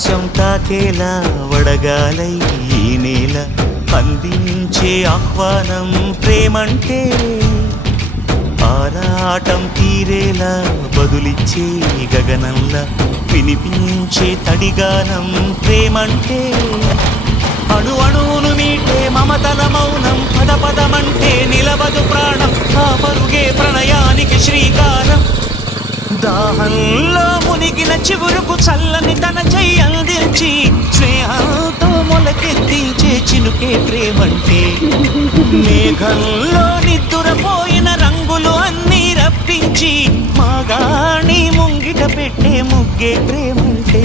ఆకాశం తాకేలా వడగాలై ఈ నేల అందించే ఆహ్వానం ప్రేమంటే ఆరాటం తీరేలా బదులిచ్చే గగనంలా వినిపించే తడిగానం ప్రేమంటే అణు అణువును మీటే మమతల మౌనం పద పదమంటే నిలవదు ప్రాణం ఆ పరుగే ప్రణయానికి శ్రీకారం దాహంలో మునిగిన చివురుకు చల్లని తన చెయ్యి అందించి స్నేహంతో మొలకెత్తించే చినుకే ప్రేమంటే మేఘంలో నిద్దురపోయిన రంగులు అన్నీ రప్పించి మాగాణి ముంగిట పెట్టే ముగ్గే ప్రేమంటే